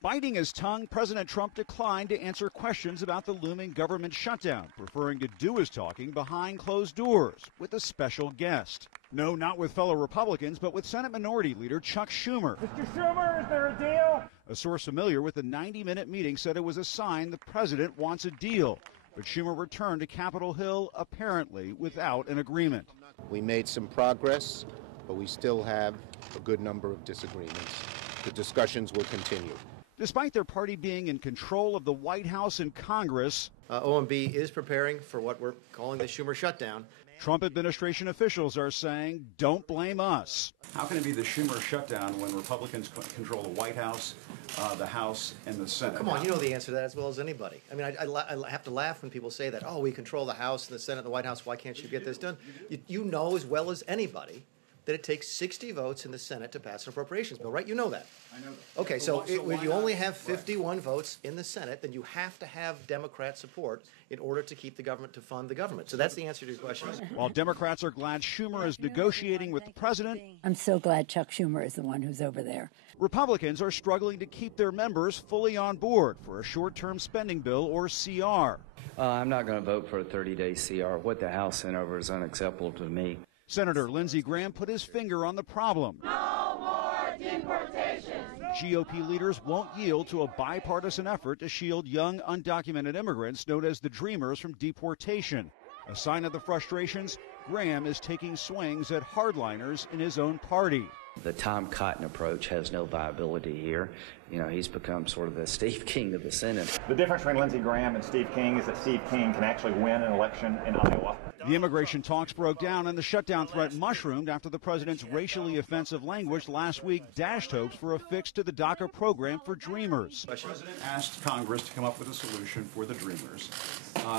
Biting his tongue, President Trump declined to answer questions about the looming government shutdown, preferring to do his talking behind closed doors with a special guest. No, not with fellow Republicans, but with Senate Minority Leader Chuck Schumer. Mr. Schumer, is there a deal? A source familiar with the 90-minute meeting said it was a sign the president wants a deal. But Schumer returned to Capitol Hill apparently without an agreement. We made some progress, but we still have a good number of disagreements. The discussions will continue. Despite their party being in control of the White House and Congress, OMB is preparing for what we're calling the Schumer shutdown. Trump administration officials are saying, don't blame us. How can it be the Schumer shutdown when Republicans control the White House, the House, and the Senate? Come on, you know the answer to that as well as anybody. I mean, I have to laugh when people say that, oh, we control the House and the Senate and the White House, why can't you get this done? You know as well as anybody that it takes 60 votes in the Senate to pass an appropriations bill, right? You know that. I know that. Okay, so when you only have 51 votes in the Senate, then you have to have Democrat support in order to keep the government, to fund the government. So that's the answer to your question. While Democrats are glad Schumer is negotiating with the president, I'm so glad Chuck Schumer is the one who's over there. Republicans are struggling to keep their members fully on board for a short-term spending bill, or CR. I'm not going to vote for a 30-day CR. What the House sent over is unacceptable to me. Senator Lindsey Graham put his finger on the problem. No more deportations. GOP leaders won't yield to a bipartisan effort to shield young undocumented immigrants known as the Dreamers from deportation. A sign of the frustrations, Graham is taking swings at hardliners in his own party. The Tom Cotton approach has no viability here. You know, he's become sort of the Steve King of the Senate. The difference between Lindsey Graham and Steve King is that Steve King can actually win an election in Iowa. The immigration talks broke down and the shutdown threat mushroomed after the president's racially offensive language last week dashed hopes for a fix to the DACA program for Dreamers. The president asked Congress to come up with a solution for the Dreamers.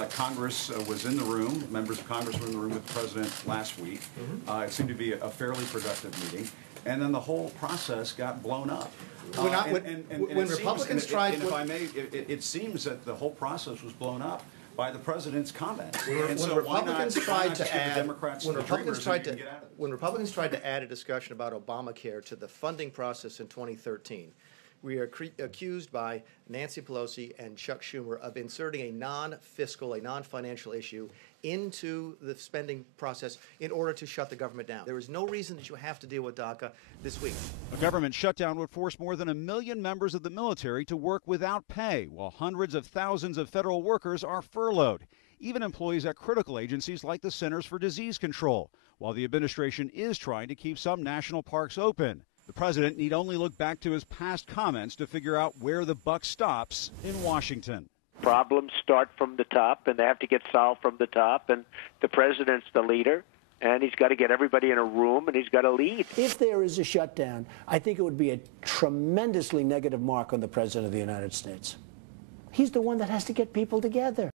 Congress was in the room. Members of Congress were in the room with the president last week. It seemed to be a fairly productive meeting. And then the whole process got blown up. When Republicans tried... If I may, it seems that the whole process was blown up by the president's comments. When Republicans tried to add a discussion about Obamacare to the funding process in 2013, we are accused by Nancy Pelosi and Chuck Schumer of inserting a non-fiscal, a non-financial issue into the spending process in order to shut the government down. There is no reason that you have to deal with DACA this week. A government shutdown would force more than 1 million members of the military to work without pay, while hundreds of thousands of federal workers are furloughed, even employees at critical agencies like the Centers for Disease Control, while the administration is trying to keep some national parks open. The president need only look back to his past comments to figure out where the buck stops in Washington. Problems start from the top, and they have to get solved from the top, and the president's the leader, and he's got to get everybody in a room, and he's got to lead. If there is a shutdown, I think it would be a tremendously negative mark on the President of the United States. He's the one that has to get people together.